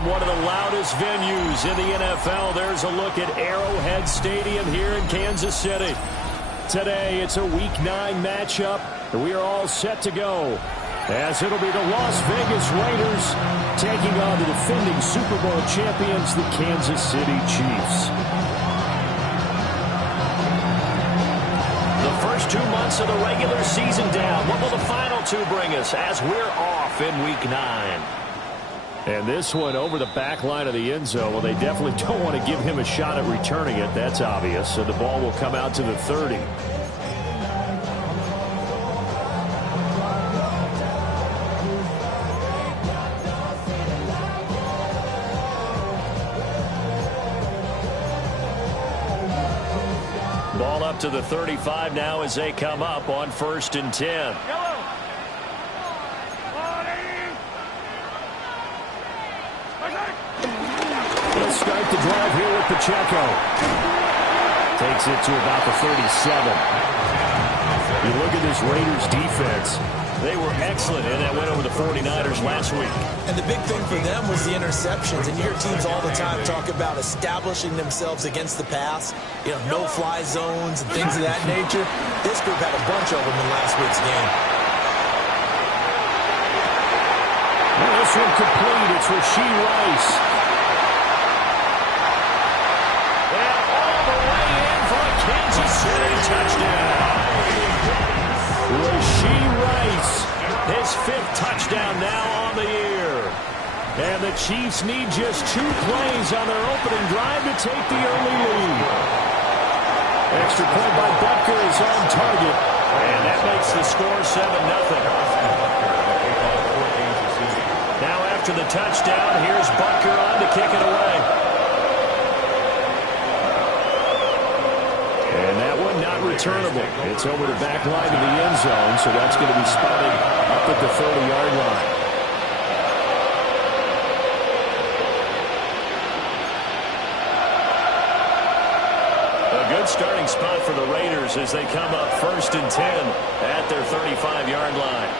from one of the loudest venues in the NFL. There's a look at Arrowhead Stadium here in Kansas City. Today, it's a Week 9 matchup, and we are all set to go, as it'll be the Las Vegas Raiders taking on the defending Super Bowl champions, the Kansas City Chiefs. The first 2 months of the regular season down. What will the final 2 bring us as we're off in Week 9? And this one over the back line of the end zone. Well, they definitely don't want to give him a shot at returning it. That's obvious. So the ball will come out to the 30. Ball up to the 35 now as they come up on 1st and 10. He'll start the drive here with Pacheco. Takes it to about the 37. You look at this Raiders defense. They were excellent in that win over the 49ers last week. And the big thing for them was the interceptions. And you hear teams all the time talk about establishing themselves against the pass. You know, no-fly zones and things of that nature. This group had a bunch of them in last week's game. Well, this one complete. It's Rashee Rice. And all the way in for a Kansas City touchdown. Rashee Rice, his 5th touchdown now on the year. And the Chiefs need just 2 plays on their opening drive to take the early lead. Extra point by Butker is on target. And that makes the score 7-0. Now after the touchdown, here's Butker on to kick it away. And that one not returnable. It's over the back line of the end zone, so that's going to be spotted up at the 30-yard line. A good starting spot for the Raiders as they come up 1st and 10 at their 35-yard line.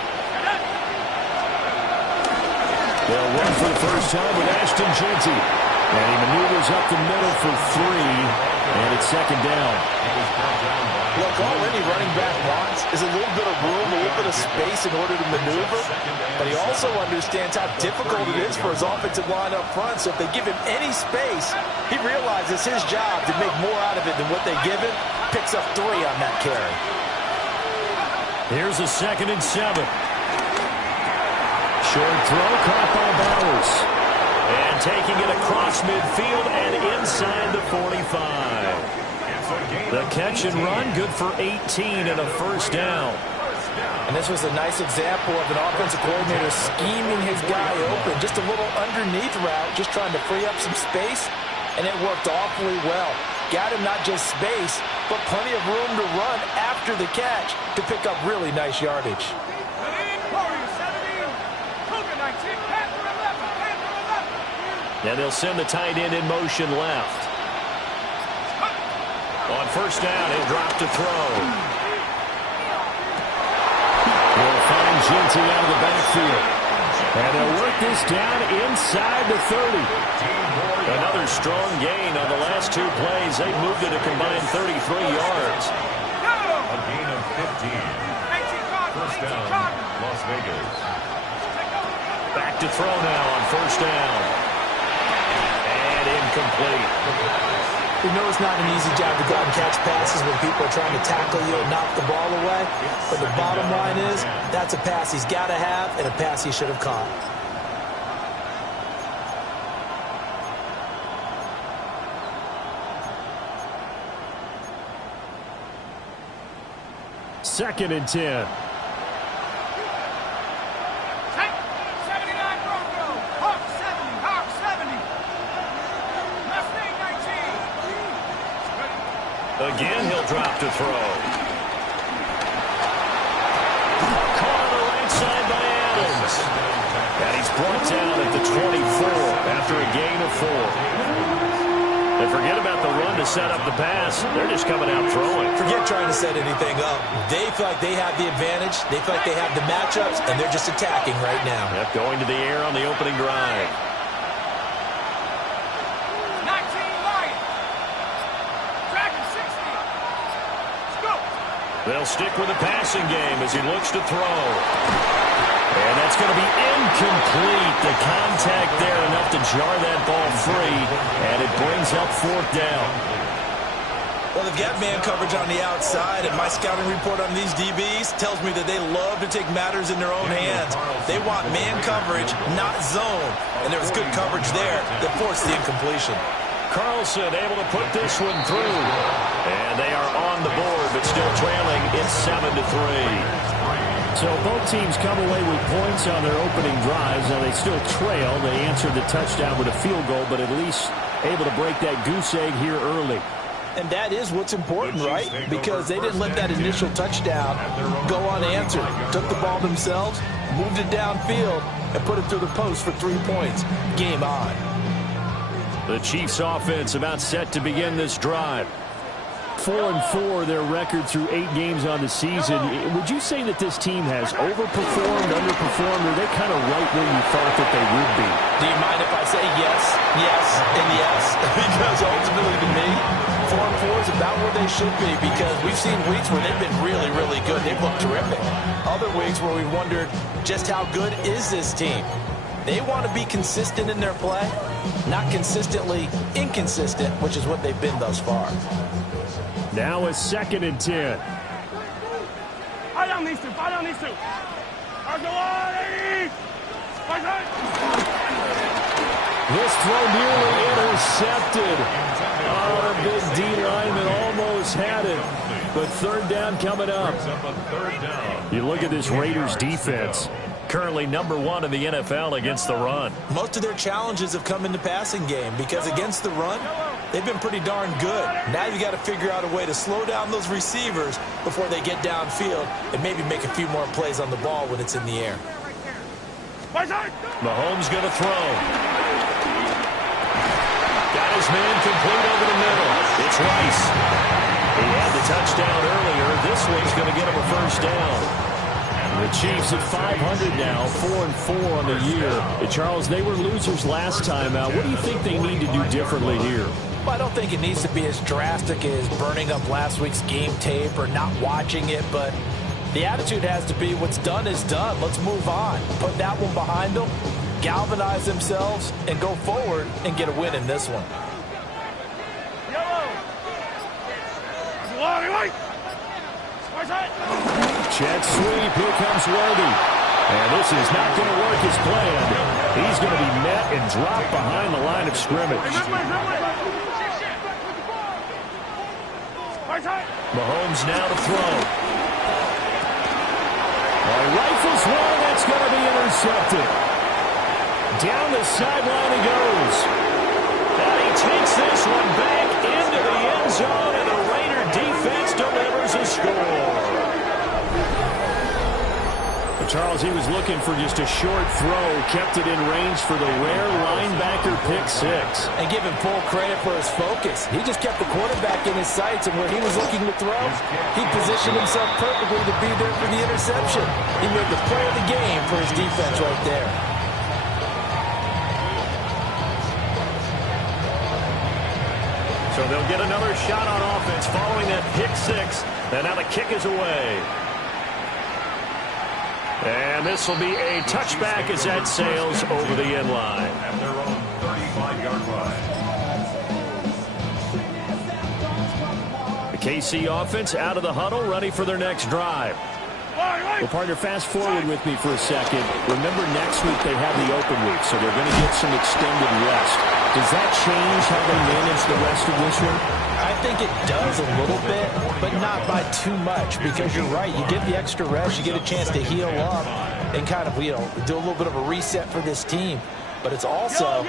They'll run for the first time with Ashton Jeanty. And he maneuvers up the middle for 3. And it's 2nd down. Look, already running back wants is a little bit of room, a little bit of space in order to maneuver. But he also understands how difficult it is for his offensive line up front. So if they give him any space, he realizes his job to make more out of it than what they give him. Picks up 3 on that carry. Here's a 2nd and 7. Short throw caught by Bowers. And taking it across midfield and inside the 45. The catch and run, good for 18 and a 1st down. And this was a nice example of an offensive coordinator scheming his guy open. Just a little underneath route, just trying to free up some space. And it worked awfully well. Got him not just space, but plenty of room to run after the catch to pick up really nice yardage. And they'll send the tight end in motion left. On 1st down, he'll drop to throw. He'll find Jeanty out of the backfield. And they'll work this down inside the 30. Another strong gain on the last 2 plays. They moved it a combined 33 yards. A gain of 15. 1st down, Las Vegas. Back to throw now on 1st down. And incomplete. We know it's not an easy job to go out and catch passes when people are trying to tackle you and knock the ball away. But the bottom line is, that's a pass he's got to have and a pass he should have caught. Second and 10. Again, he'll drop to throw. Caught on the right side by Adams. And he's brought down at the 24 after a gain of 4. And forget about the run to set up the pass. They're just coming out throwing. Forget trying to set anything up. They feel like they have the advantage. They feel like they have the matchups, and they're just attacking right now. Yep, going to the air on the opening drive. They'll stick with the passing game as he looks to throw. And that's going to be incomplete. The contact there enough to jar that ball free, and it brings up 4th down. Well, they've got man coverage on the outside, and my scouting report on these DBs tells me that they love to take matters in their own hands. They want man coverage, not zone. And there was good coverage there that forced the incompletion. Carlson able to put this one through. And they are on the board, but still trailing. It's 7-3. So both teams come away with points on their opening drives. Now they still trail. They answered the touchdown with a field goal, but at least able to break that goose egg here early. And that is what's important, right? Because they didn't let that initial touchdown go unanswered. Took the ball themselves, moved it downfield, and put it through the post for 3 points. Game on. The Chiefs offense about set to begin this drive. 4-4 their record through 8 games on the season. Would you say that this team has overperformed, underperformed, or are they kind of right where you thought that they would be? Do you mind if I say yes, yes, and yes? Because ultimately to me, 4-4 is about where they should be, because we've seen weeks where they've been really, really good. They've looked terrific. Other weeks where we wondered just how good is this team. They want to be consistent in their play, not consistently inconsistent, which is what they've been thus far. Now a 2nd and 10. Fight on these two. Fight on these two. This throw nearly intercepted. Oh, the big D lineman almost had it. But 3rd down coming up. You look at this Raiders defense. Currently #1 in the NFL against the run. Most of their challenges have come in the passing game because against the run, they've been pretty darn good. Now you got to figure out a way to slow down those receivers before they get downfield and maybe make a few more plays on the ball when it's in the air. Mahomes going to throw. Got his man complete over the middle. It's Rice. He had the touchdown earlier. This one's going to get him a 1st down. The Chiefs at 500 now, 4-4 on the year. And Charles, they were losers last time out. What do you think they need to do differently here? Well, I don't think it needs to be as drastic as burning up last week's game tape or not watching it, but the attitude has to be what's done is done. Let's move on. Put that one behind them, galvanize themselves, and go forward and get a win in this one. Jet sweep. Here comes Worthy. And this is not going to work as planned. He's going to be met and dropped behind the line of scrimmage. Mahomes now to throw. He rifles one. That's going to be intercepted. Down the sideline he goes. And he takes this one back into the end zone, and the Raider defense delivers a score. Charles, he was looking for just a short throw, kept it in range for the rare linebacker pick 6. And give him full credit for his focus. He just kept the quarterback in his sights, and where he was looking to throw, he positioned himself perfectly to be there for the interception. He made the play of the game for his defense right there. So they'll get another shot on offense following that pick 6. And now the kick is away. And this will be a touchback as that sails over the end line. At their own 35-yard line. The KC offense out of the huddle, ready for their next drive. Well, partner, fast forward with me for a second. Remember, next week they have the open week, so they're going to get some extended rest. Does that change how they manage the rest of this one? I think it does a little bit, but not by too much, because you're right. You get the extra rest, you get a chance to heal up and kind of, do a little bit of a reset for this team. But it's also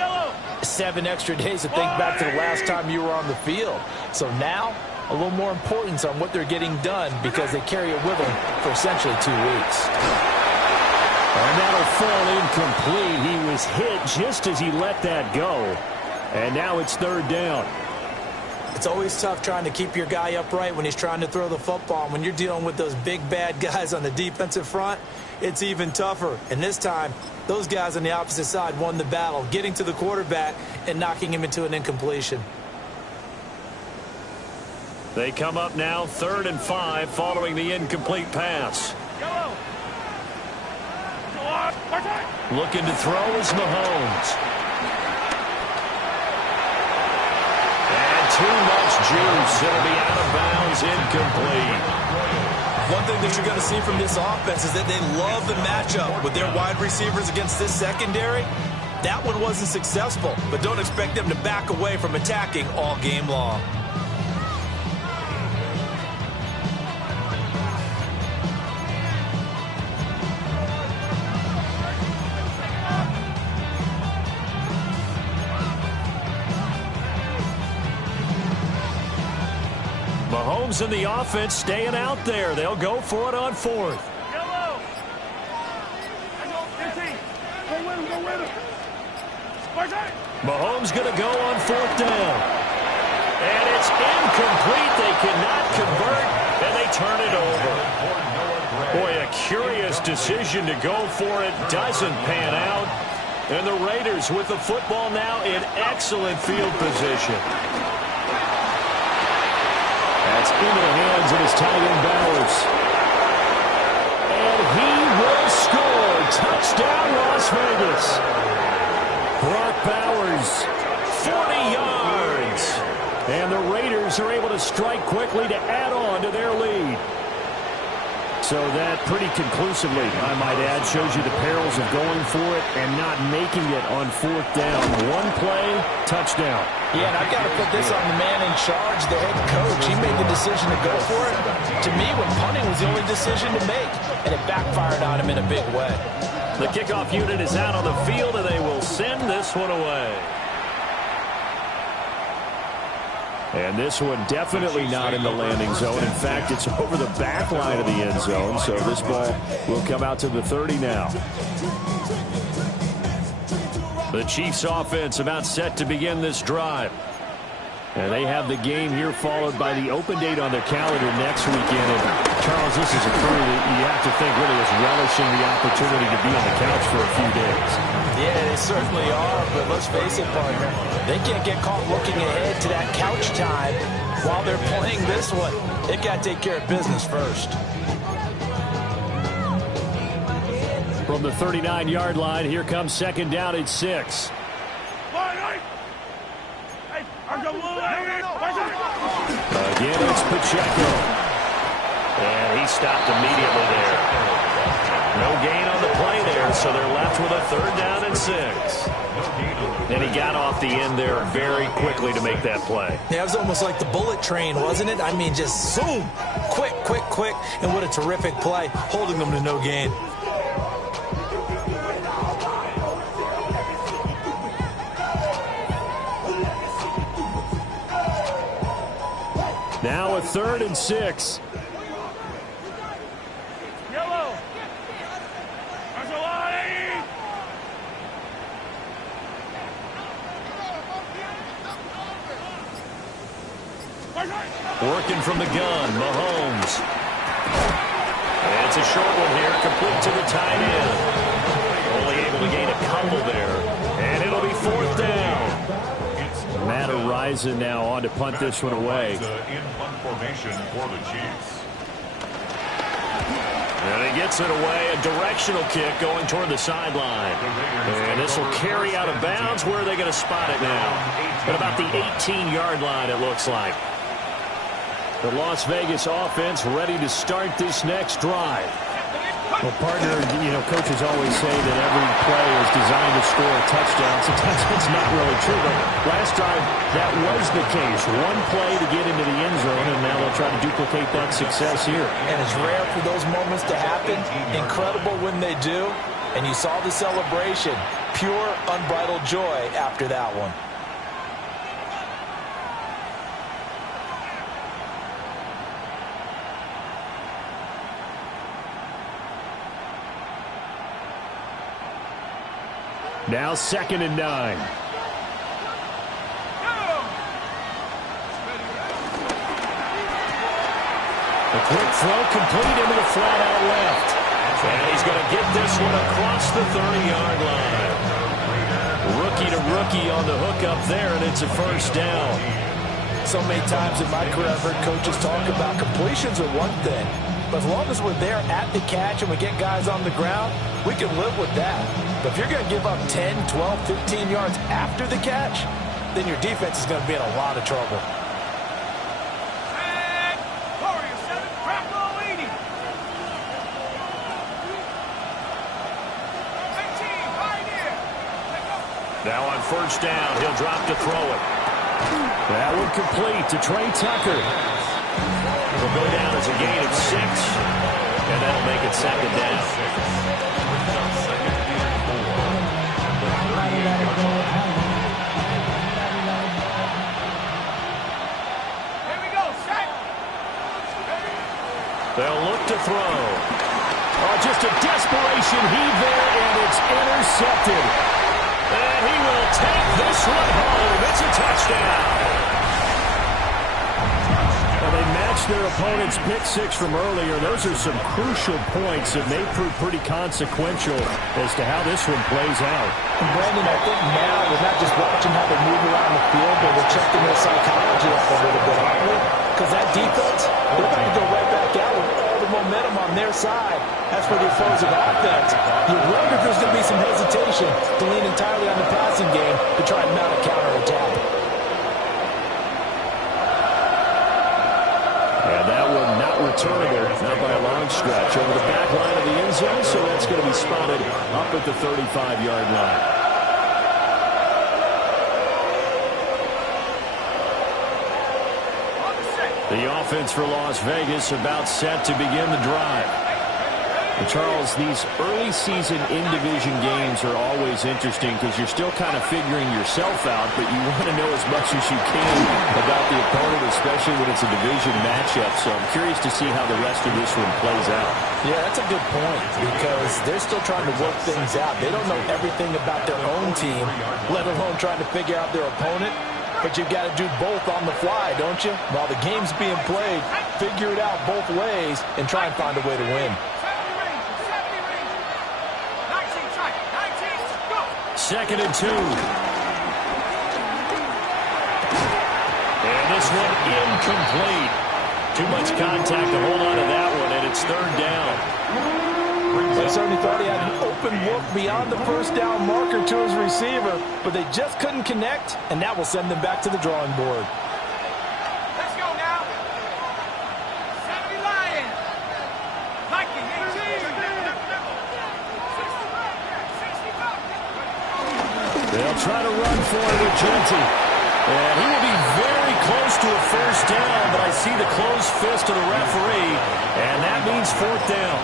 7 extra days to think back to the last time you were on the field. So now, a little more importance on what they're getting done because they carry it with them for essentially 2 weeks. And that'll fall incomplete. He was hit just as he let that go. And now it's 3rd down. It's always tough trying to keep your guy upright when he's trying to throw the football. When you're dealing with those big, bad guys on the defensive front, it's even tougher. And this time, those guys on the opposite side won the battle, getting to the quarterback and knocking him into an incompletion. They come up now 3rd and 5 following the incomplete pass. Looking to throw is Mahomes. And too much juice. It'll be out of bounds, incomplete. One thing that you're going to see from this offense is that they love the matchup with their wide receivers against this secondary. That one wasn't successful, but don't expect them to back away from attacking all game long. Mahomes and the offense staying out there. They'll go for it on 4th. Mahomes going to go on 4th down. And it's incomplete. They cannot convert, and they turn it over. Boy, a curious decision to go for it. Doesn't pan out. And the Raiders with the football now in excellent field position. That's into the hands of his tight end Bowers. And he will score. Touchdown, Las Vegas. Brock Bowers, 40 yards. And the Raiders are able to strike quickly to add on to their lead. So that pretty conclusively, I might add, shows you the perils of going for it and not making it on 4th down. One play, touchdown. Yeah, and I've got to put this on the man in charge, the head coach. He made the decision to go for it. To me, when punting was the only decision to make, and it backfired on him in a big way. The kickoff unit is out on the field, and they will send this one away. And this one definitely not in the landing zone. In fact, it's over the back line of the end zone, so this ball will come out to the 30 now. The Chiefs offense about set to begin this drive. And they have the game here followed by the open date on their calendar next weekend. And Charles, this is a crew that you have to think really is relishing the opportunity to be on the couch for a few days. Yeah, they certainly are, but let's face it, partner. They can't get caught looking ahead to that couch time while they're playing this one. They've got to take care of business first. From the 39-yard line, here comes 2nd down at 6. Again, it's Pacheco. And he stopped immediately there. No gain on the play there, so they're left with a 3rd down and 6. And he got off the end there very quickly to make that play. Yeah, it was almost like the bullet train, wasn't it? I mean, just zoom, quick, quick, quick. And what a terrific play, holding them to no gain. Now a 3rd and 6. Yellow. Working from the gun, Mahomes. And it's a short one here, complete to the tight end. Only able to gain a couple there. And it'll be 4th down. Matt Araiza now on to punt this one away. In punt formation for the Chiefs. And he gets it away, a directional kick going toward the sideline. And this will carry out of bounds. Where are they going to spot it now? At about the 18-yard line, it looks like. The Las Vegas offense ready to start this next drive. Well, partner, coaches always say that every play is designed to score a touchdown. Sometimes it's not really true, but last drive, that was the case. One play to get into the end zone, and now they'll try to duplicate that success here. And it's rare for those moments to happen. Incredible when they do. And you saw the celebration. Pure, unbridled joy after that one. Now 2nd and 9. A quick throw complete into the flat out left. And he's going to get this one across the 30-yard line. Rookie to rookie on the hook up there, and it's a 1st down. So many times in my career, I've heard coaches talk about completions are one thing, but as long as we're there at the catch and we get guys on the ground, we can live with that. But if you're going to give up 10, 12, 15 yards after the catch, then your defense is going to be in a lot of trouble. Now on first down, he'll drop to throw it. That one complete to Trey Tucker. Will go down as a gain of 6, and that'll make it second down. Here we go, set. They'll look to throw. Oh, just a desperation heave there, and it's intercepted. And he will take this one home. It's a touchdown. Well, they matched their opponent's pick 6 from earlier. Those are some crucial points that may prove pretty consequential as to how this one plays out. And Brandon, I think now we're not just watching how they move around the field, but we're checking their psychology up a little bit, aren't we? Because that defense, they're about to go right back out with all the momentum on their side. As for the opposing offense, you wonder if there's going to be some hesitation to lean entirely on the passing game to try and mount a counterattack. And that one not returnable, not by a long stretch, over the back line of the end zone, so that's going to be spotted up at the 35-yard line. The offense for Las Vegas about set to begin the drive. And Charles, these early season in-division games are always interesting because you're still kind of figuring yourself out, but you want to know as much as you can about the opponent, especially when it's a division matchup. So I'm curious to see how the rest of this one plays out. Yeah, that's a good point because they're still trying to work things out. They don't know everything about their own team, let alone trying to figure out their opponent. But you've got to do both on the fly, don't you? While the game's being played, figure it out both ways and try and find a way to win. 2nd and 2. And this one incomplete. Too much contact to hold on to that one, and it's 3rd down. They certainly thought he had an open look beyond the first down marker to his receiver, but they just couldn't connect, and that will send them back to the drawing board. Let's go now. 70 Lions. Viking 18. They'll try to run for it with Genty. And he will be very close to a first down, but I see the closed fist of the referee, and that means 4th down.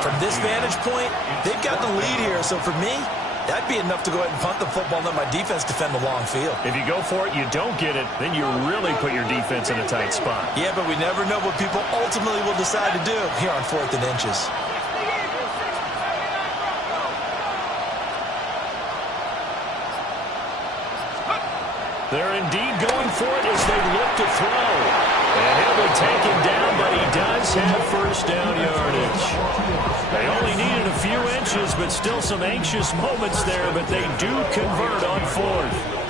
From this vantage point, they've got the lead here, so for me, that'd be enough to go ahead and punt the football and let my defense defend the long field. If you go for it, you don't get it, then you really put your defense in a tight spot. Yeah, but we never know what people ultimately will decide to do here on 4th and inches. They're indeed going for it as they look to throw. And he'll be taken down, but he does have first down yardage. They only needed a few inches, but still some anxious moments there, but they do convert on 4th.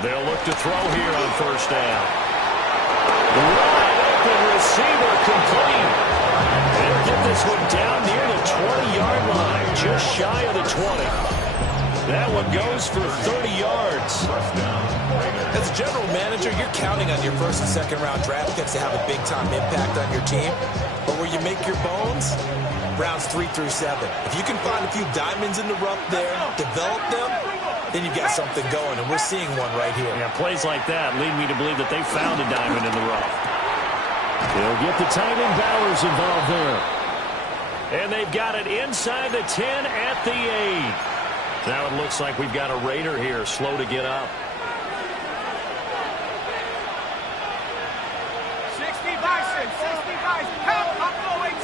They'll look to throw here on first down. Wide open receiver complete. They'll get this one down near the 20-yard line, just shy of the 20. That one goes for 30 yards. As a general manager, you're counting on your first and second round draft picks to have a big-time impact on your team. But where you make your bones, rounds 3 through 7. If you can find a few diamonds in the rough there, develop them, then you've got something going, and we're seeing one right here. Yeah, plays like that lead me to believe that they found a diamond in the rough. They'll get the tight end Bowers involved there. And they've got it inside the 10 at the 8. Now it looks like we've got a Raider here, slow to get up. 60 Bison, 60 Bison, help, Buffalo 18.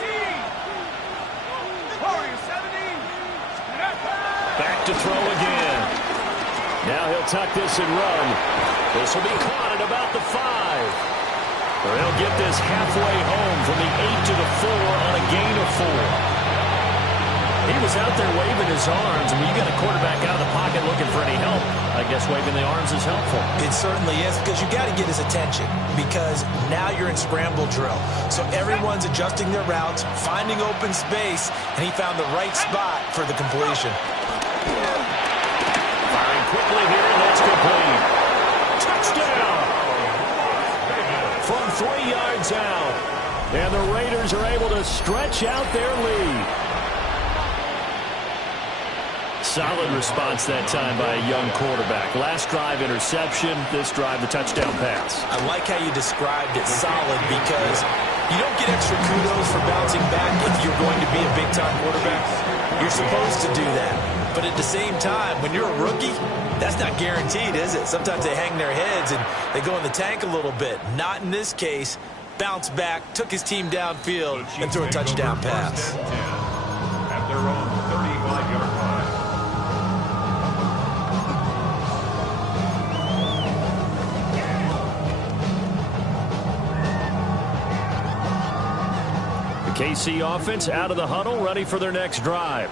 Warriors 17. Back to throw again. Now he'll tuck this and run. This will be caught at about the 5. They'll get this halfway home from the 8 to the 4 on a gain of 4. He was out there waving his arms. I mean, you got a quarterback out of the pocket looking for any help. I guess waving the arms is helpful. It certainly is, because you got to get his attention, because now you're in scramble drill. So everyone's adjusting their routes, finding open space, and he found the right spot for the completion. Firing quickly here, and that's complete. Touchdown! From 3 yards out. And the Raiders are able to stretch out their lead. Solid response that time by a young quarterback. Last drive, interception. This drive, the touchdown pass. I like how you described it, solid, because you don't get extra kudos for bouncing back if you're going to be a big-time quarterback. You're supposed to do that. But at the same time, when you're a rookie, that's not guaranteed, is it? Sometimes they hang their heads and they go in the tank a little bit. Not in this case. Bounced back, took his team downfield, and threw a touchdown pass. At their own 35-yard line. KC offense out of the huddle, ready for their next drive.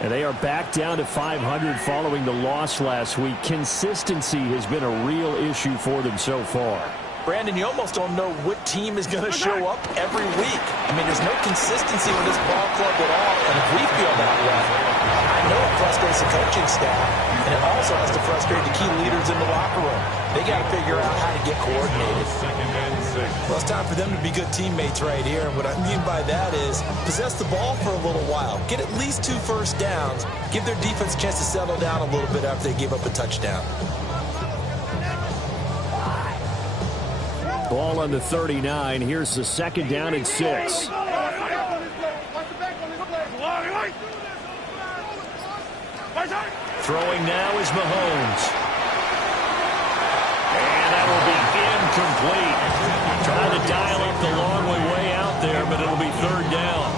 And they are back down to 500 following the loss last week. Consistency has been a real issue for them so far. Brandon, you almost don't know what team is going to show up every week. I mean, there's no consistency with this ball club at all, and if we feel that way, I know it frustrates the coaching staff, and it also has to frustrate the key leaders in the locker room. They got to figure out how to get coordinated. Well, it's time for them to be good teammates right here, and what I mean by that is possess the ball for a little while, get at least 2 first downs, give their defense a chance to settle down a little bit after they give up a touchdown. Ball on the 39. Here's the 2nd down and 6. Throwing now is Mahomes. And that will be incomplete. Trying to dial up the long way out there, but it'll be 3rd down.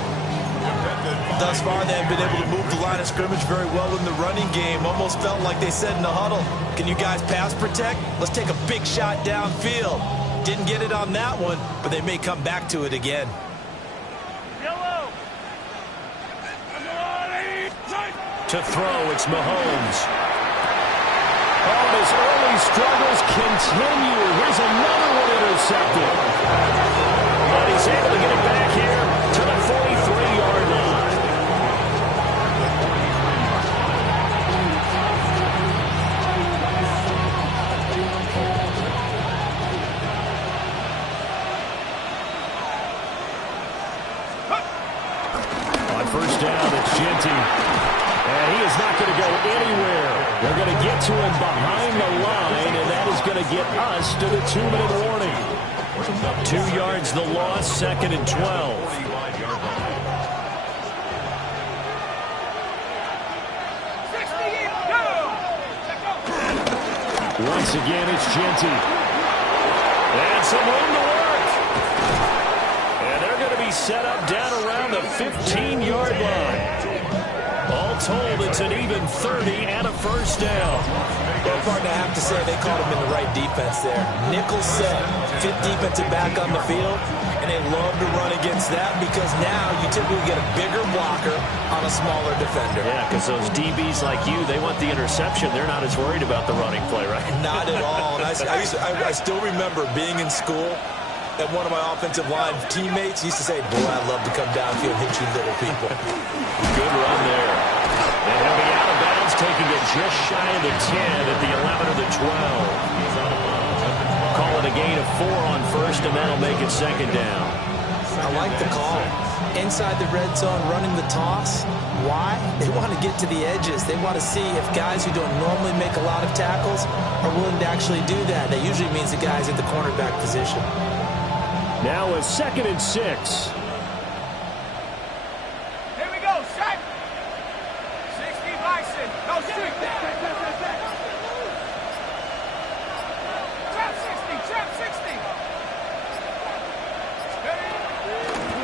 Thus far, they've been able to move the line of scrimmage very well in the running game. Almost felt like they said in the huddle, can you guys pass protect? Let's take a big shot downfield. Didn't get it on that one, but they may come back to it again. To throw, it's Mahomes. Oh, his early struggles continue. Here's another one intercepted. But he's able to get it back here to the 43-yard line. On 1st down, it's Genty. And he is not going to go anywhere. They're going to get to him behind the line, and that is going to get us to the 2-minute warning. 2 yards the loss, 2nd and 12. Once again, it's Genty. And some room to work. And they're going to be set up down around the 15-yard line. All told, it's an even 30 and a 1st down. Well, partner, I have to say they caught him in the right defense there. Nickel set, 5th defensive back on the field, and they love to run against that because now you typically get a bigger blocker on a smaller defender. Yeah, because those DBs like you, they want the interception. They're not as worried about the running play, right? Not at all. And I still remember being in school, and one of my offensive line teammates used to say, boy, I'd love to come downfield and hit you little people. Good run there. And he'll be out of bounds, taking it just shy of the 10 at the 11 or the 12. Call it a gain of 4 on 1st, and that'll make it 2nd down. I like the call. Inside the red zone, running the toss. Why? They want to get to the edges. They want to see if guys who don't normally make a lot of tackles are willing to actually do that. That usually means the guys at the cornerback position. Now a 2nd and 6. Here we go, set. 60 Bison. Go street. Trap 60, trap 60.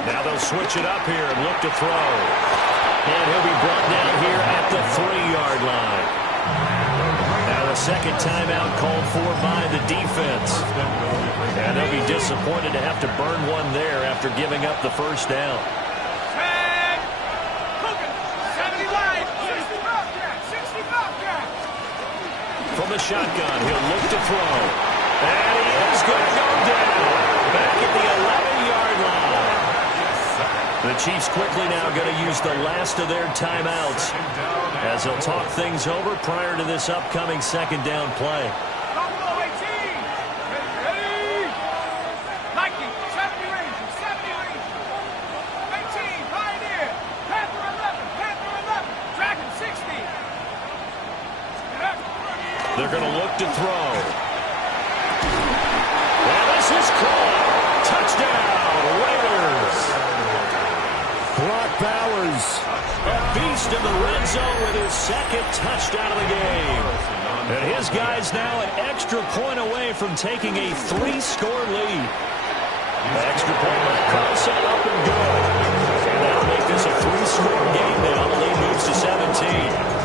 Now they'll switch it up here and look to throw. And he'll be brought down here at the 3-yard line. second timeout called for by the defense. And they'll be disappointed to have to burn one there after giving up the first down. From the shotgun, he'll look to throw. And he is going to go down. Back at the 11-yard line. The Chiefs quickly now going to use the last of their timeouts as they'll talk things over prior to this upcoming second down play. They're going to look to throw. And this is caught. Touchdown, Raiders. Brock Bowers, a beast in the red zone with his second touchdown of the game. And his guys now an extra point away from taking a 3-score lead. Extra point by Carlson, up and good. And that'll make this a 3-score game now. The lead moves to 17.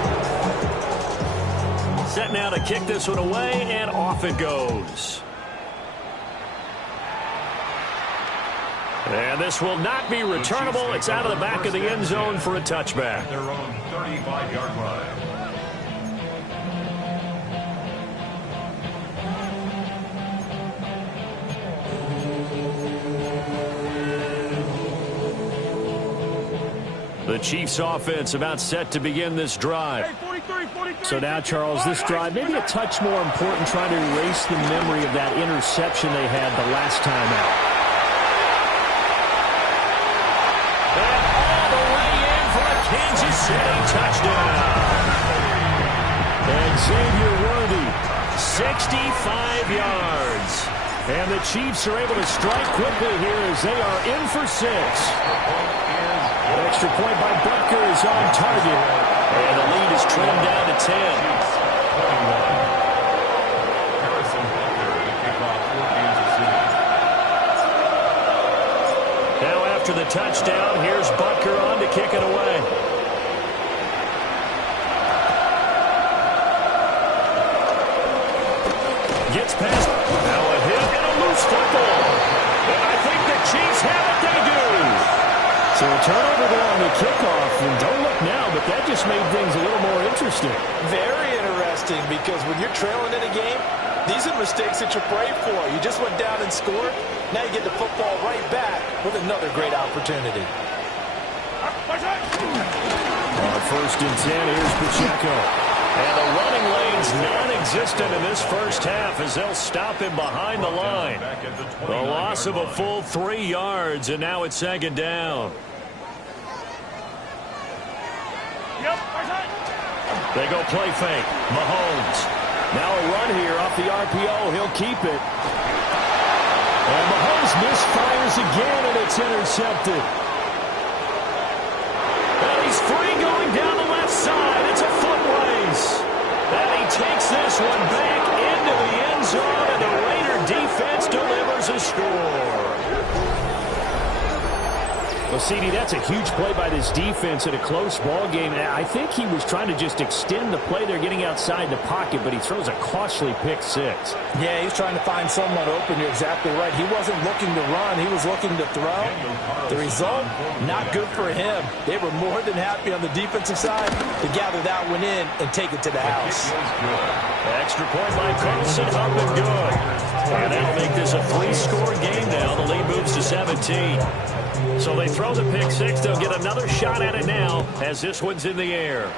Set now to kick this one away, and off it goes. And this will not be returnable. It's out of the back of the end zone for a touchback. Their own 35-yard line. The Chiefs offense about set to begin this drive. So now, Charles, this drive maybe a touch more important, trying to erase the memory of that interception they had the last time out. And all the way in for a Kansas City touchdown. And Xavier Worthy, 65 yards. And the Chiefs are able to strike quickly here as they are in for 6. An extra point by Butker is on target. And the lead is trimmed down to 10. Now after the touchdown, here's Butker on to kick it away. Gets past. Now a hit and a loose football. And I think the Chiefs have it. They do. So a turnover there on the kickoff, and don't look now, but that just made things a little more interesting. Very interesting, because when you're trailing in a game, these are mistakes that you pray for. You just went down and scored. Now you get the football right back with another great opportunity. On 1st and 10, here's Pacheco. And the running lane's non-existent in this first half as they'll stop him behind the line. The loss of a full 3 yards, and now it's second down. They go play fake. Mahomes. Now a run here off the RPO. He'll keep it. And Mahomes misfires again, and it's intercepted. And he's free going down the left side. It's a foot race. And he takes this one back into the end zone, and the Raider defense delivers a score. Well, CD, that's a huge play by this defense in a close ball game. I think he was trying to just extend the play. They're getting outside the pocket, but he throws a costly pick 6. Yeah, he's trying to find someone open. You're exactly right. He wasn't looking to run. He was looking to throw. The result, not good for him. They were more than happy on the defensive side to gather that one in and take it to the house. Extra point by Carlson, up and good. And that'll make this a 3-score game now. The lead moves to 17. So they throw the pick 6. They'll get another shot at it now as this one's in the air.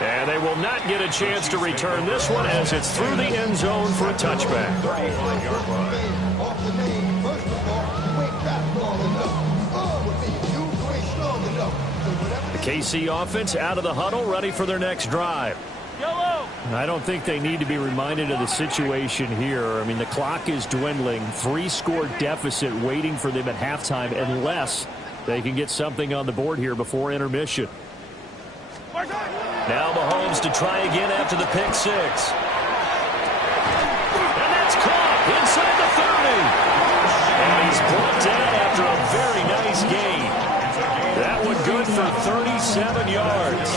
And they will not get a chance to return this one as it's through the end zone for a touchback. The KC offense out of the huddle, ready for their next drive. I don't think they need to be reminded of the situation here. I mean, the clock is dwindling. 3-score deficit waiting for them at halftime unless they can get something on the board here before intermission. Now Mahomes to try again after the pick 6. And that's caught inside the 30. And he's brought down after a very nice gain. That one good for 37 yards.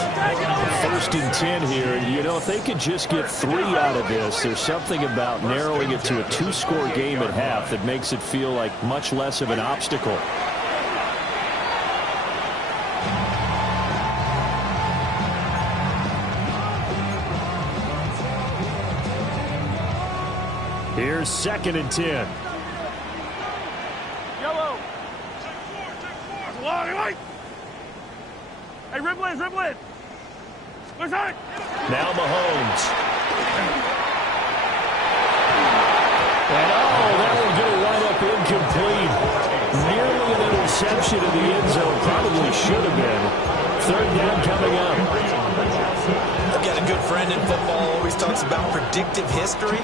1st 1st and 10 here. You know, if they could just get 3 out of this, there's something about narrowing it to a 2-score game at half that makes it feel like much less of an obstacle. Here's 2nd and 10. Yellow. Hey, ribble in. What's that? Now Mahomes. And that will get a right-up incomplete. Nearly an interception in the end zone. Probably should have been. 3rd down coming up. I've got a good friend in football, always talks about predictive history.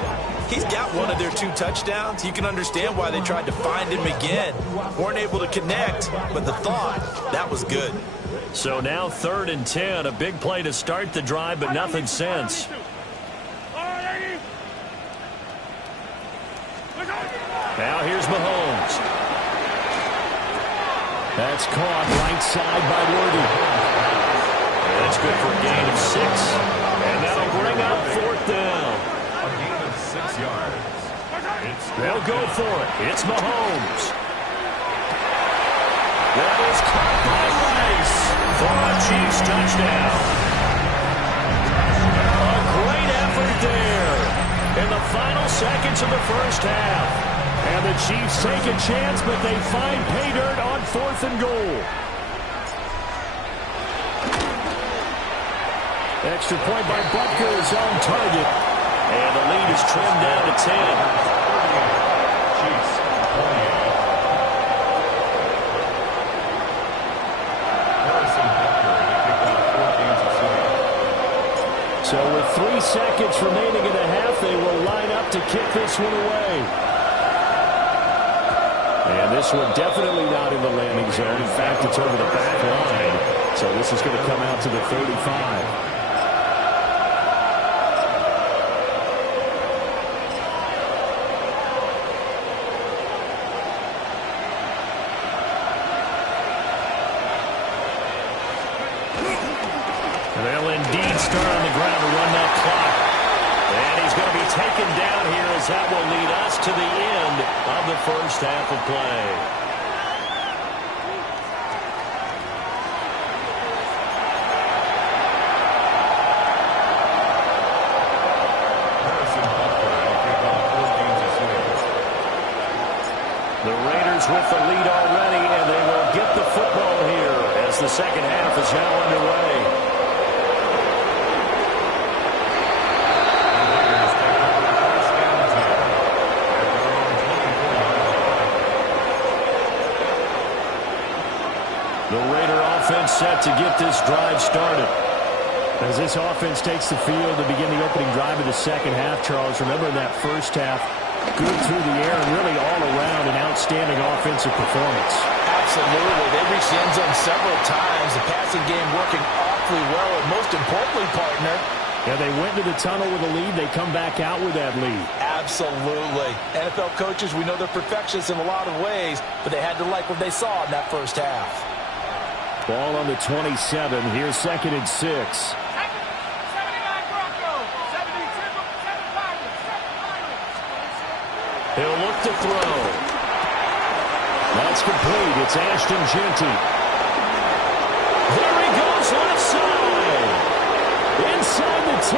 He's got one of their 2 touchdowns. You can understand why they tried to find him again. Weren't able to connect, but the thought, that was good. So now 3rd and 10. A big play to start the drive, but nothing since. Now here's Mahomes. That's caught right side by Worthy. That's good for a gain of 6. And that'll bring up 4th down. A gain of 6 yards. They'll go for it. It's Mahomes. That is caught by Rice for a Chiefs touchdown. A great effort there in the final seconds of the first half. And the Chiefs take a chance, but they find pay dirt on 4th and goal. Extra point by Butker is on target. And the lead is trimmed down to 10. Chiefs 28. So with 3 seconds remaining in the half, they will line up to kick this one away. And this one definitely not in the landing zone. In fact, it's over the back line. So this is going to come out to the 35. They'll indeed start on the ground to run that clock. And he's going to be taken down here as that will lead us to the end of the first half of play. The Raiders with the lead already, and they will get the football here as the second half is now underway. The Raider offense set to get this drive started. As this offense takes the field to begin the opening drive of the second half, Charles, remember in that first half, good through the air and really all around an outstanding offensive performance. Absolutely. They reached the end zone several times. The passing game working awfully well, and most importantly, partner, yeah, they went to the tunnel with a lead. They come back out with that lead. Absolutely. NFL coaches, we know they're perfectionists in a lot of ways, but they had to like what they saw in that first half. Ball on the 27. Here's 2nd and 6. He'll look to throw. That's complete. It's Ashton Genty. There he goes left side. Inside the 10.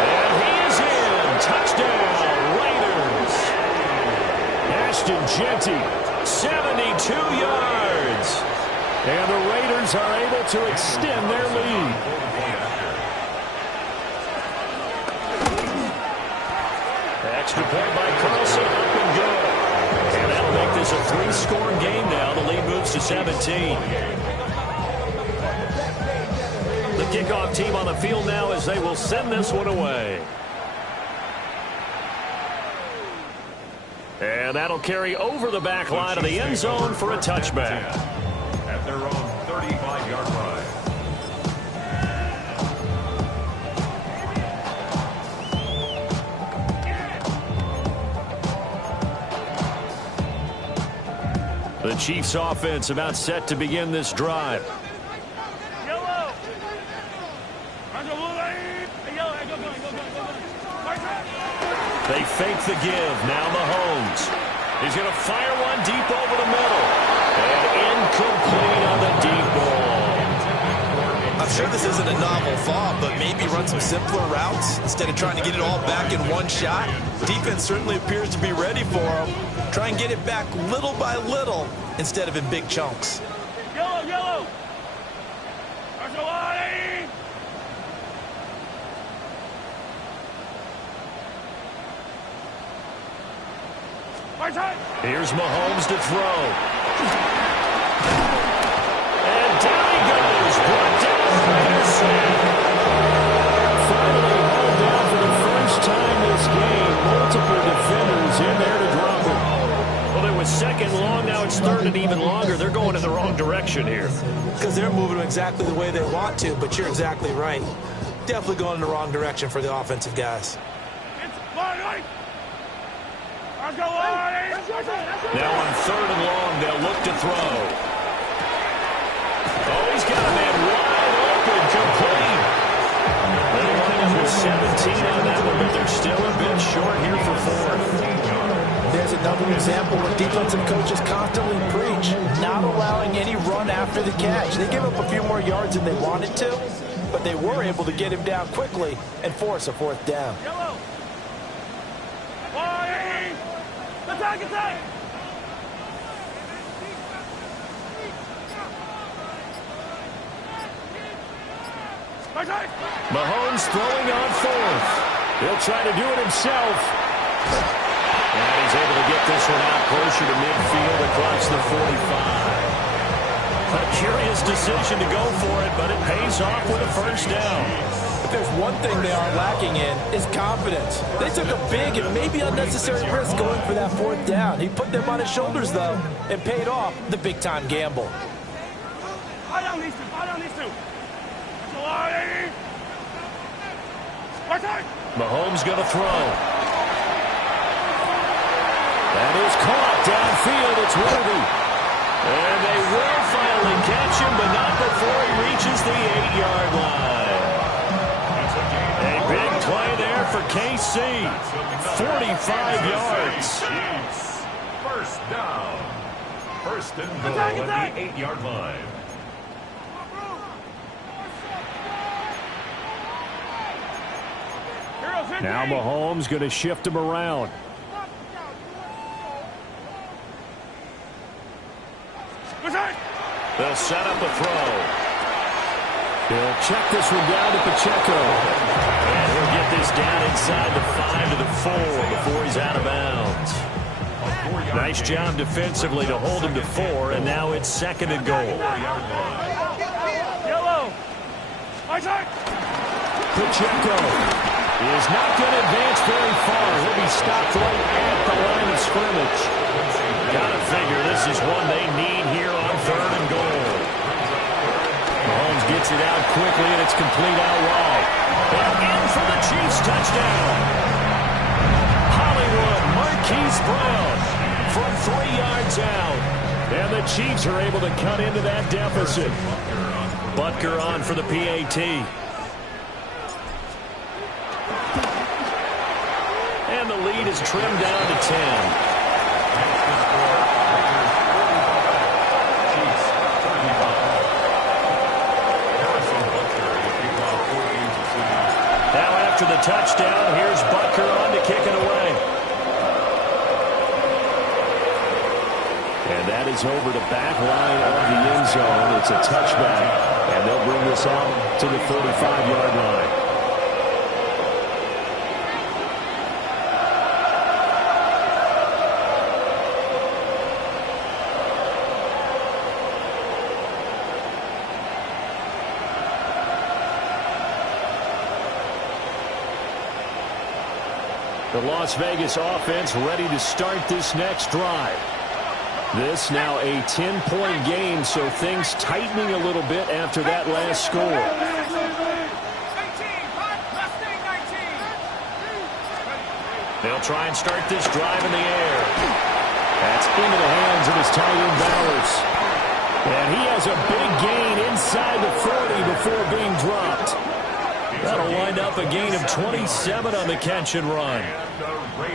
And he is in. Touchdown, Raiders. Ashton Genty, 72 yards. And the Raiders are able to extend their lead. Extra point by Carlson, up and good. And that'll make this a 3-score game now. The lead moves to 17. The kickoff team on the field now as they will send this one away. And that'll carry over the back line of the end zone for a touchback. At their own 35-yard line. The Chiefs offense about set to begin this drive. Yellow. They fake the give. Now Mahomes. He's going to fire one deep over the middle. And incomplete on the deep ball. I'm sure this isn't a novel thought, but maybe run some simpler routes instead of trying to get it all back in one shot. Defense certainly appears to be ready for him. Try and get it back little by little instead of in big chunks. Yellow, yellow. Here's Mahomes to throw. And down he goes. Brought down by the sack. Finally hauled down for the first time this game. Multiple defenders in there to drop him. Well, it was second long. Now it's third and even longer. They're going in the wrong direction here. Because they're moving exactly the way they want to, but you're exactly right. Definitely going in the wrong direction for the offensive guys. Now on third and long, they'll look to throw. Oh, he's got a man wide open, complete. They line up with 17 on that one, but they're still a bit short here for fourth. There's another example where defensive coaches constantly preach, not allowing any run after the catch. They gave up a few more yards than they wanted to, but they were able to get him down quickly and force a fourth down. Attack! Mahomes throwing on fourth. He'll try to do it himself. And he's able to get this one out closer to midfield across the 45. A curious decision to go for it, but it pays off with a first down. If there's one thing they are lacking in, is confidence. They took a big and maybe unnecessary risk going for that fourth down. He put them on his shoulders, though, and paid off the big-time gamble. Mahomes going to throw. That is caught downfield. It's worthy. And they will finally catch him, but not before he reaches the 8-yard line. A big play there for KC. 45 yards. First down. First and goal at the 8-yard line. Now Mahomes going to shift him around. They'll set up a throw. He'll check this one down to Pacheco. And he'll get this down inside the 5 to the 4 before he's out of bounds. Nice job defensively to hold him to 4, and now it's second and goal. Yellow. Pacheco is not going to advance very far. He'll be stopped right at the line of scrimmage. Gotta figure this is one they need here on third and goal. Mahomes gets it out quickly, and it's complete out wide. And in for the Chiefs touchdown. Hollywood Marquise Brown from 3 yards out. And the Chiefs are able to cut into that deficit. Butker on for the PAT. And the lead is trimmed down to 10. Now after the touchdown, here's Butker on to kick it away. And that is over the back line of the end zone. It's a touchback, and they'll bring this out to the 35-yard line. The Las Vegas offense ready to start this next drive. This now a 10-point game, so things tightening a little bit after that last score. They'll try and start this drive in the air. That's into the hands of his tight end Bowers. And he has a big gain inside the 40 before being dropped. That'll wind up a gain of 27 on the catch and run.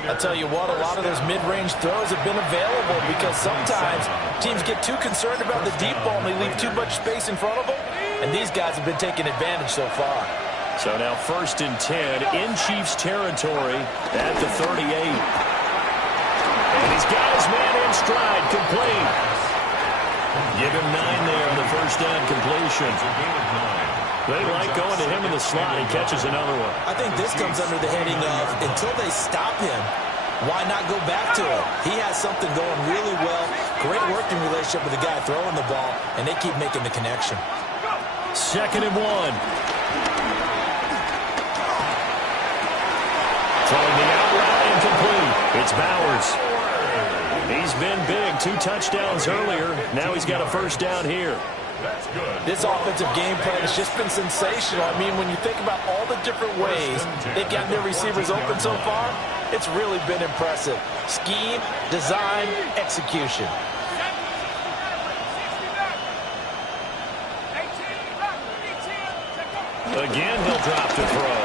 I'll tell you what, a lot of those mid-range throws have been available because sometimes teams get too concerned about the deep ball and they leave too much space in front of them, and these guys have been taking advantage so far. So now 1st and 10 in Chiefs territory at the 38. And he's got his man in stride, complete. Give him 9 there on the first down completion. They like going to him in the slot. He catches another one. I think this comes under the heading of until they stop him, why not go back to it? He has something going really well. Great working relationship with the guy throwing the ball, and they keep making the connection. 2nd and 1. Throwing the out route incomplete. It's Bowers. He's been big. 2 touchdowns earlier. Now he's got a first down here. This offensive game plan has just been sensational. I mean, when you think about all the different ways they've gotten their receivers open so far, it's really been impressive. Scheme, design, execution. Again, he'll drop to throw.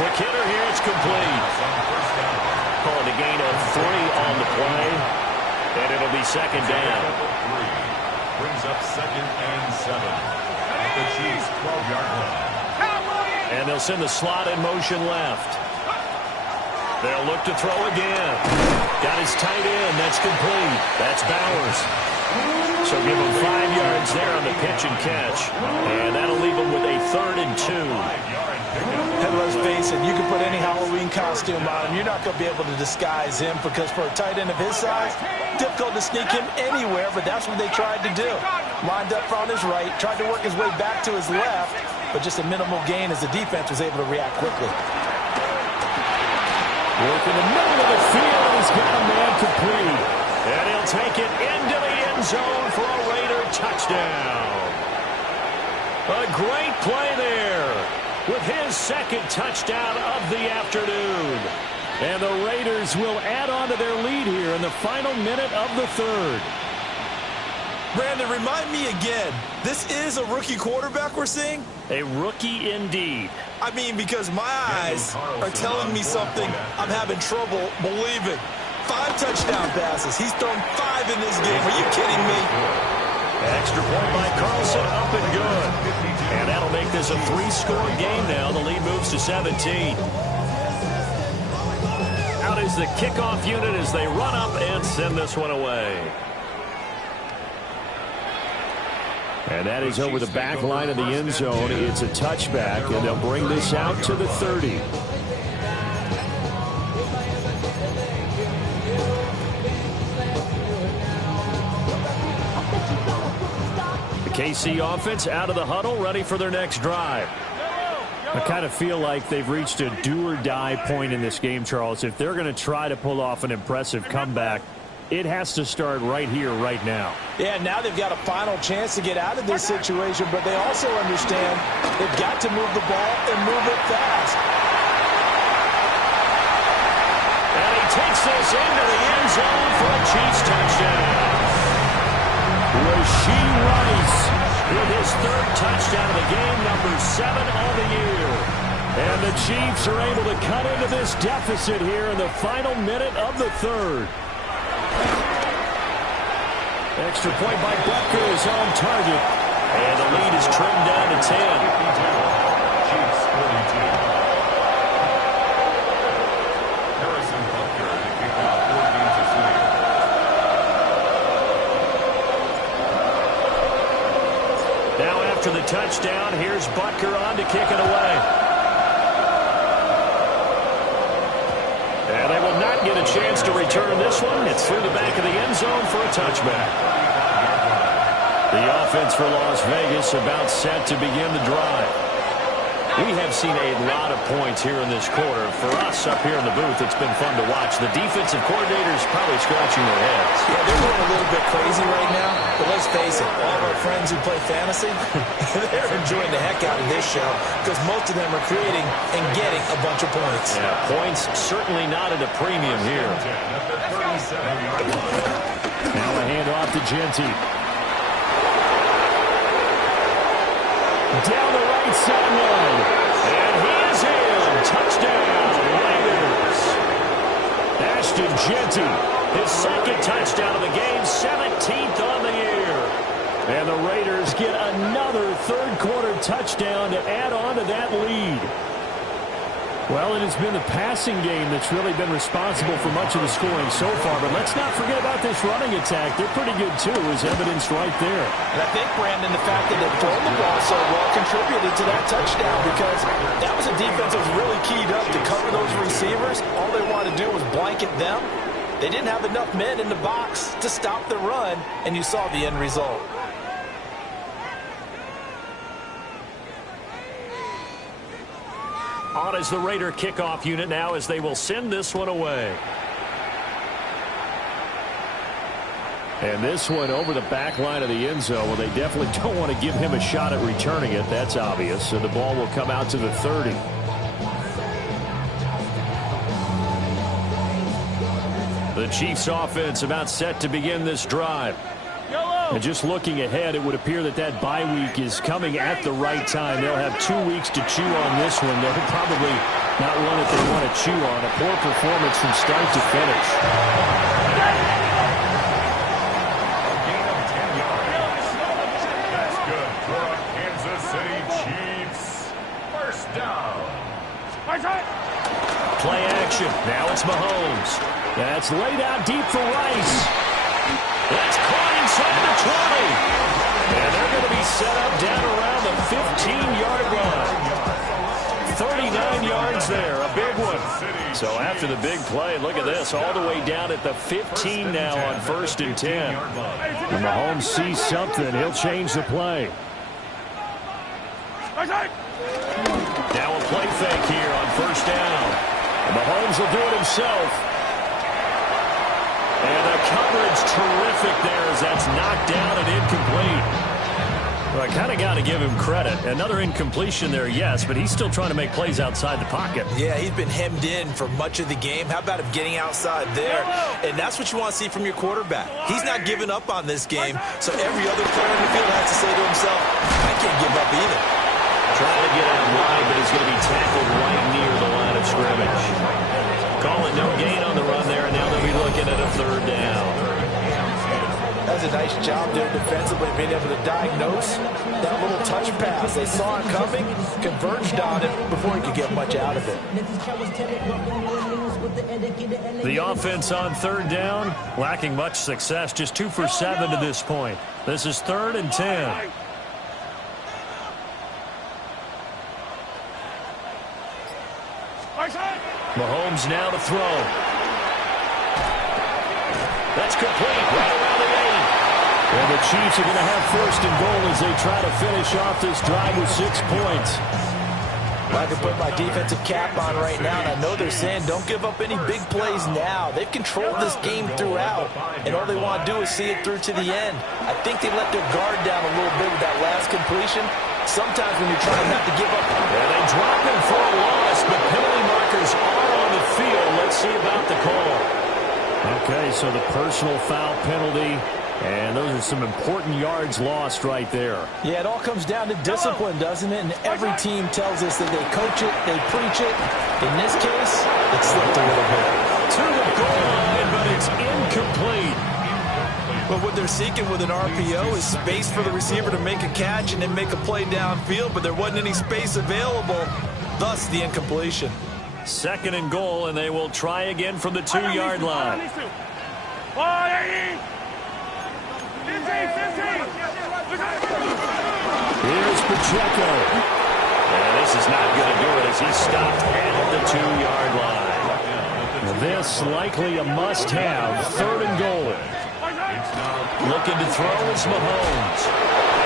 Quick hitter here. It's complete. Calling a gain of 3 on the play. And it'll be 2nd down. Brings up 2nd and 7 at the Chiefs' 12-yard line. And they'll send the slot in motion left. They'll look to throw again. Got his tight end. That's complete. That's Bowers. So give him 5 yards there on the pitch and catch. And that'll leave him with a 3rd and 2. And let's face it, you can put any Halloween costume on him. You're not going to be able to disguise him because for a tight end of his size, difficult to sneak him anywhere, but that's what they tried to do. Lined up on his right, tried to work his way back to his left, but just a minimal gain as the defense was able to react quickly. Work in the middle of the field, and he's got a man complete. And he'll take it into the end zone for a Raider touchdown. A great play there with his 2nd touchdown of the afternoon. And the Raiders will add on to their lead here in the final minute of the 3rd. Brandon, remind me again, this is a rookie quarterback we're seeing? A rookie indeed. I mean, because my eyes are telling me something I'm having trouble believing. 5 touchdown passes. He's thrown 5 in this game. Are you kidding me? Extra point by Carlson, up and good. And that'll make this a 3-score game now. The lead moves to 17. Out is the kickoff unit as they run up and send this one away. And that is over the back line of the end zone. It's a touchback, and they'll bring this out to the 30. The KC offense out of the huddle, ready for their next drive. I kind of feel like they've reached a do-or-die point in this game, Charles. If they're going to try to pull off an impressive comeback, it has to start right here, right now. Yeah, now they've got a final chance to get out of this situation, but they also understand they've got to move the ball and move it fast. And he takes this into the end zone for a Chiefs touchdown. Rashee Rice with his 3rd touchdown of the game, number 7 on the year. And the Chiefs are able to cut into this deficit here in the final minute of the 3rd. Extra point by Butker is on target. And the lead is trimmed down to 10. Chiefs 42. Harrison Butker to kick off 14 to 3. Now after the touchdown, here's Butker on to kick it away. And they will not get a chance to return this one. It's through the back of the end zone for a touchback. The offense for Las Vegas about set to begin the drive. We have seen a lot of points here in this quarter. For us up here in the booth, it's been fun to watch. The defensive coordinators probably scratching their heads. Yeah, they're going a little bit crazy right now, but let's face it, all of our friends who play fantasy, they're enjoying the heck out of this show because most of them are creating and getting a bunch of points. Yeah, points certainly not at a premium here. Now a handoff to Genty. Down the right sideline. 20. His second touchdown of the game, 17th on the year. And the Raiders get another third-quarter touchdown to add on to that lead. Well, it has been the passing game that's really been responsible for much of the scoring so far. But let's not forget about this running attack. They're pretty good, too, as evidenced right there. And I think, Brandon, the fact that they've thrown the ball so well contributed to that touchdown, because that was a defense that was really keyed up to cover those receivers. All they wanted to do was blanket them. They didn't have enough men in the box to stop the run, and you saw the end result. On is the Raider kickoff unit now as they will send this one away. And this one over the back line of the end zone. Well, they definitely don't want to give him a shot at returning it. That's obvious. So the ball will come out to the 30. The Chiefs offense about set to begin this drive. And just looking ahead, it would appear that that bye week is coming at the right time. They'll have 2 weeks to chew on this one. They'll probably not one that they want to chew on. A poor performance from start to finish. A gain of 10 yards. That's good for our Kansas City Chiefs. First down. Play action. Now it's Mahomes. That's laid out deep for Rice. That's caught inside the 20. And they're going to be set up down around the 15-yard line. 39 yards there, a big one. So after the big play, look at this, all the way down at the 15 now on 1st and 10. When Mahomes sees something, he'll change the play. Now a play fake here on 1st down. And Mahomes will do it himself. And the coverage terrific there as that's knocked down and incomplete. Well, I kind of got to give him credit. Another incompletion there, yes, but he's still trying to make plays outside the pocket. Yeah, he's been hemmed in for much of the game. How about him getting outside there? And that's what you want to see from your quarterback. He's not giving up on this game, so every other player in the field has to say to himself, I can't give up either. Trying to get out wide, but he's going to be tackled right near the line of scrimmage. Calling no gain on the run there, and now they'll be looking at a 3rd down. That's a nice job there defensively, being able to diagnose that little touch pass. They saw it coming, converged on it before he could get much out of it. The offense on 3rd down, lacking much success, just 2 for 7 to this point. This is 3rd and 10. Mahomes now to throw. That's complete right around the 8. And the Chiefs are going to have 1st and goal as they try to finish off this drive with 6 points. I can put my defensive cap on right now, and I know they're saying don't give up any big plays now. They've controlled this game throughout, and all they want to do is see it through to the end. I think they let their guard down a little bit with that last completion. Sometimes when you're trying not to give up. Yeah, they drop him for a loss, but penalty markers are on the field. Let's see about the call. Okay, so the personal foul penalty, and those are some important yards lost right there. Yeah, it all comes down to discipline, doesn't it? And every team tells us that they coach it, they preach it. In this case, it slipped a little bit. To the goal line, but it's incomplete. But what they're seeking with an RPO is space for the receiver to make a catch and then make a play downfield, but there wasn't any space available, thus the incompletion. 2nd and goal, and they will try again from the 2-yard line. Here's Pacheco. And this is not going to do it as he's stopped at the 2-yard line. This likely a must-have. 3rd and goal. Looking to throw is Mahomes.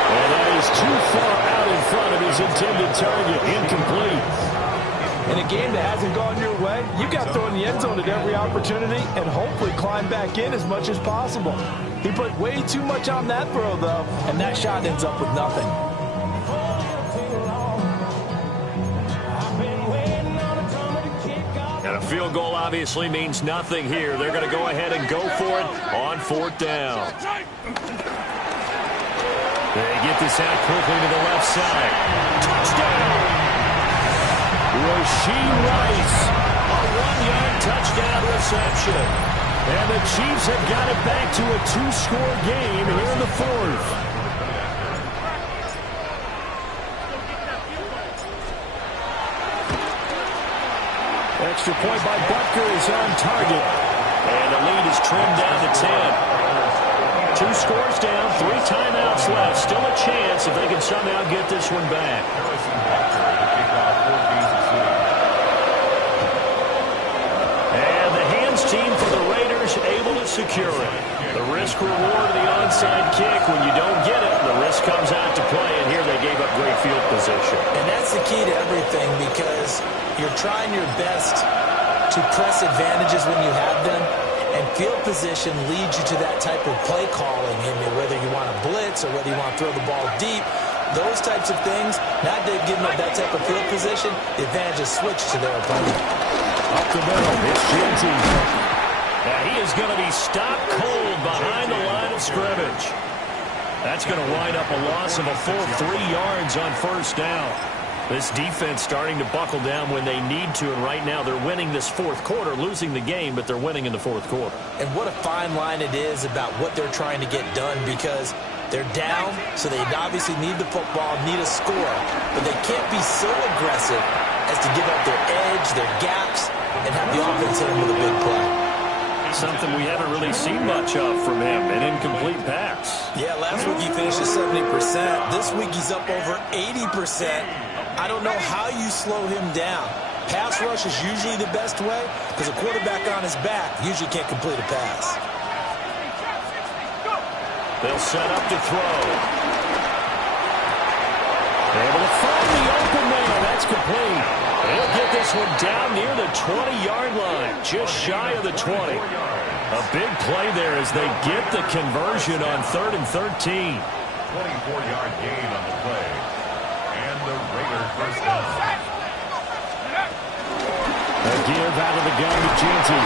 And that is too far out in front of his intended target. Incomplete. In a game that hasn't gone your way, you got to throw in the end zone at every opportunity and hopefully climb back in as much as possible. He put way too much on that throw, though, and that shot ends up with nothing. And a field goal obviously means nothing here. They're going to go ahead and go for it on 4th down. They get this out quickly to the left side. Touchdown! Rasheed Rice, a 1-yard touchdown reception. And the Chiefs have got it back to a two-score game here in the fourth. Extra point by Butker is on target. And the lead is trimmed down to 10. Two scores down, 3 timeouts left. Still a chance if they can somehow get this one back. And the hands team for the Raiders able to secure it. The risk reward of the onside kick. When you don't get it, the risk comes out to play. And here they gave up great field position. And that's the key to everything, because you're trying your best to press advantages when you have them. And field position leads you to that type of play calling. I mean, whether you want to blitz or whether you want to throw the ball deep, those types of things, now they've given up that type of field position, the advantage is switched to their opponent. Up the middle, it's Genty. Now he is going to be stopped cold behind the line of scrimmage. That's going to wind up a loss of a full 3 yards on first down. This defense starting to buckle down when they need to, and right now they're winning this fourth quarter, losing the game, but they're winning in the fourth quarter. And what a fine line it is about what they're trying to get done, because they're down, so they obviously need the football, need a score, but they can't be so aggressive as to give up their edge, their gaps, and have the offense hit them with a big play. Something we haven't really seen much of from him, an incomplete pass. Yeah, last week he finished at 70%. This week he's up over 80%. I don't know how you slow him down. Pass rush is usually the best way, because a quarterback on his back usually can't complete a pass. They'll set up to throw. Able to find the open man. That's complete. They'll get this one down near the 20-yard line, just shy of the 20. A big play there as they get the conversion on 3rd and 13. 24-yard gain on the play. And the Raiders first down. A give out of the gun to Genty.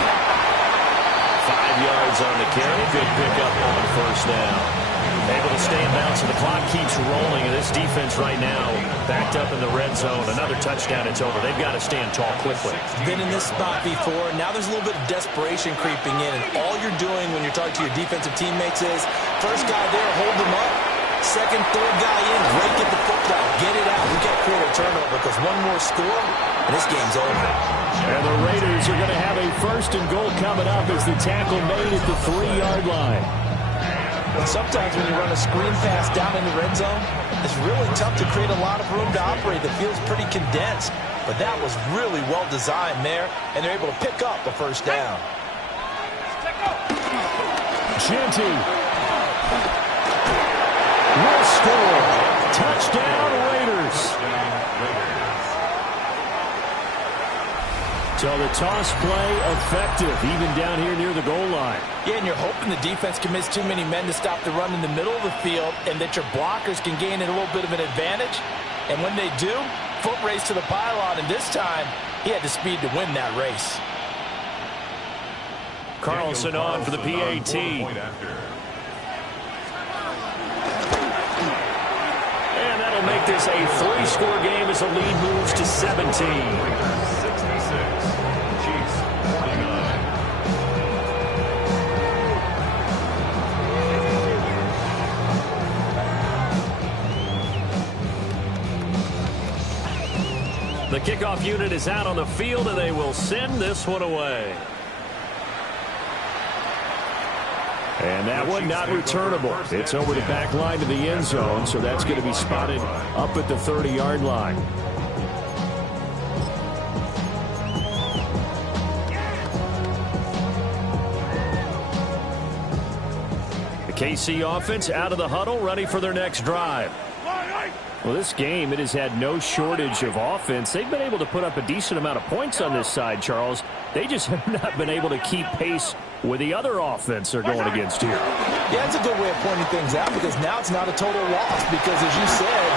5 yards on the carry. Good pickup on first down. Able to stay in bounds, so the clock keeps rolling, and this defense right now backed up in the red zone. Another touchdown, it's over. They've got to stand tall quickly. Been in this spot before. Now there's a little bit of desperation creeping in, and all you're doing when you're talking to your defensive teammates is, first guy there, hold them up. Second, third guy in, great, get the football, get it out. We got to create a turnover, because one more score, and this game's over. And the Raiders are going to have a 1st and goal coming up as the tackle made at the 3-yard line. And sometimes when you run a screen pass down in the red zone, it's really tough to create a lot of room to operate. The field's pretty condensed. But that was really well designed there, and they're able to pick up a first down. Genty will score. Touchdown, Raiders. So the toss play effective, even down here near the goal line. Yeah, and you're hoping the defense commits too many men to stop the run in the middle of the field, and that your blockers can gain a little bit of an advantage. And when they do, foot race to the pylon, and this time, he had the speed to win that race. Carlson on for the PAT. And that'll make this a 3-score game as the lead moves to 17. The kickoff unit is out on the field, and they will send this one away. And that one not returnable. It's over the back line to the end zone, so that's going to be spotted up at the 30-yard line. The KC offense out of the huddle, ready for their next drive. Well, this game, it has had no shortage of offense. They've been able to put up a decent amount of points on this side, Charles. They just have not been able to keep pace with the other offense they're going against here. Yeah, it's a good way of pointing things out, because now it's not a total loss, because as you said,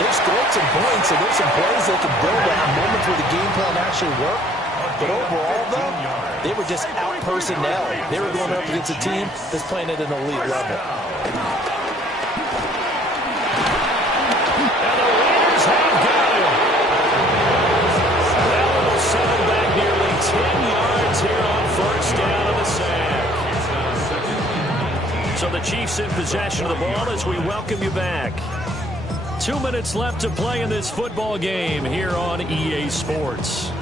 they've scored some points, so there's some plays they can build on, moments where the game plan actually worked. But overall, though, they were just out personnel. They were going up against a team that's playing at an elite level. Here on first down of the sand. So the Chiefs in possession of the ball as we welcome you back. 2 minutes left to play in this football game here on EA Sports.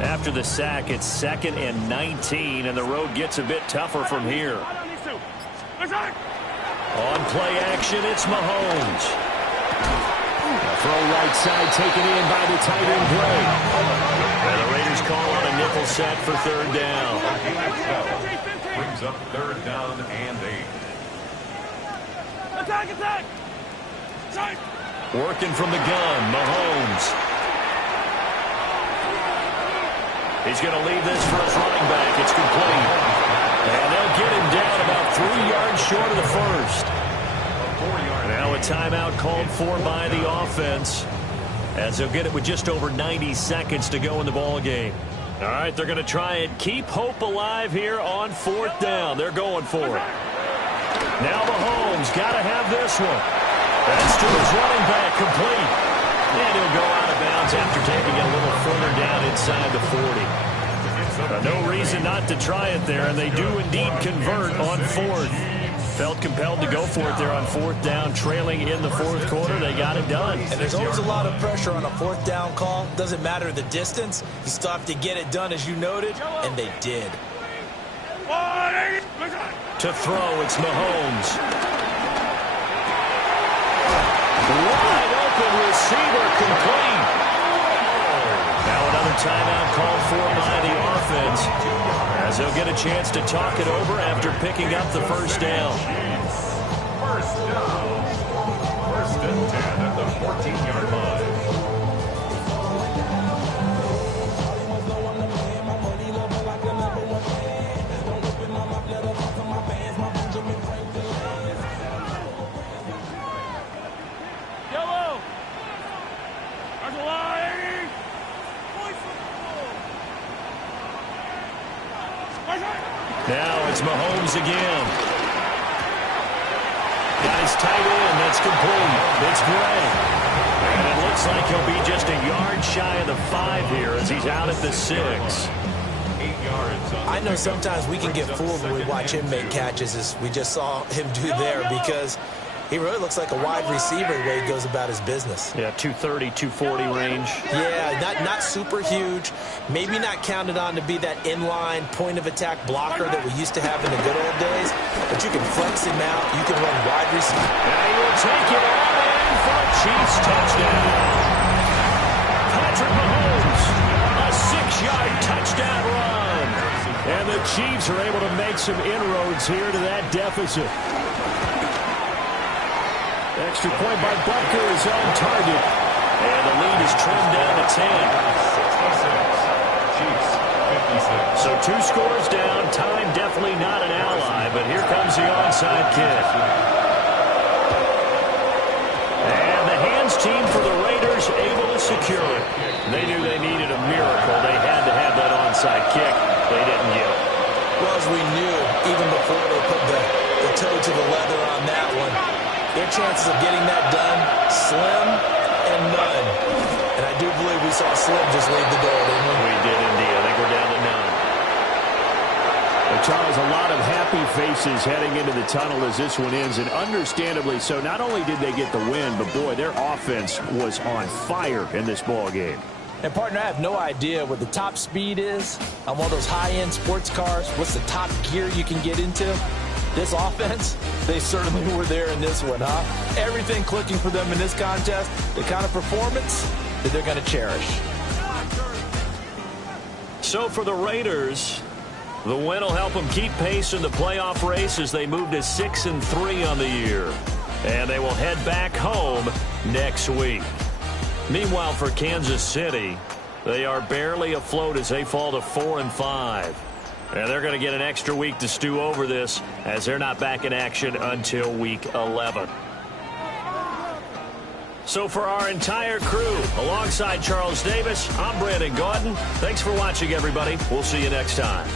After the sack, it's 2nd and 19, and the road gets a bit tougher from here. On play action, it's Mahomes. Throw right side taken in by the tight end Gray. And the Raiders call on a nickel set for 3rd down. Brings up 3rd down and 8. Attack! Working from the gun, Mahomes. He's going to leave this for his running back. It's complete. And they'll get him down about 3 yards short of the first. Now a timeout called for by the offense, as they'll get it with just over 90 seconds to go in the ball game. All right, they're going to try and keep hope alive here on 4th down. They're going for it. Now Mahomes got to have this one. That's to his running back, complete. And he'll go out of bounds after taking it a little further down inside the 40. No reason not to try it there, and they do indeed convert on 4th. Felt compelled to go for it there on 4th down, trailing in the 4th quarter. They got it done. And there's always a lot of pressure on a 4th down call. Doesn't matter the distance. You still have to get it done, as you noted, and they did. To throw, it's Mahomes. Wide open receiver, complete. Now another timeout called for by the offense, as they'll get a chance to talk it over after picking up the 1st down. First down. 1st and 10 at the 14-yard line. Now it's Mahomes again. Got his tight end. That's complete. It's Gray. And it looks like he'll be just a yard shy of the 5 here as he's out at the 6. 8 yards. I know sometimes we can get fooled when we watch him make catches, as we just saw him do there, because he really looks like a wide receiver the way he goes about his business. Yeah, 230, 240 range. Yeah, not super huge. Maybe not counted on to be that inline point-of-attack blocker that we used to have in the good old days. But you can flex him out. You can run wide receiver. Now he will take it all in for a Chiefs touchdown. Patrick Mahomes, a 6-yard touchdown run. And the Chiefs are able to make some inroads here to that deficit. Extra point by Butker is on target. And the lead is trimmed down to 10. Chiefs, 56. So 2 scores down. Time definitely not an ally, but here comes the onside kick. And the hands team for the Raiders able to secure it. They knew they needed a miracle. They had to have that onside kick. They didn't get it. Well, as we knew, even before they put the toe to the leather on that one, their chances of getting that done, slim and none. And I do believe we saw Slim just leave the door, didn't we? We did indeed. I think we're down to 9. Well, Charles, a lot of happy faces heading into the tunnel as this one ends, and understandably so. Not only did they get the win, but boy, their offense was on fire in this ball game. And, partner, I have no idea what the top speed is on one of those high-end sports cars. What's the top gear you can get into? This offense, they certainly were there in this one, huh? Everything clicking for them in this contest, the kind of performance that they're going to cherish. So for the Raiders, the win will help them keep pace in the playoff race as they move to 6-3 on the year. And they will head back home next week. Meanwhile, for Kansas City, they are barely afloat as they fall to 4-5. And they're going to get an extra week to stew over this as they're not back in action until week 11. So for our entire crew, alongside Charles Davis, I'm Brandon Gaudin. Thanks for watching, everybody. We'll see you next time.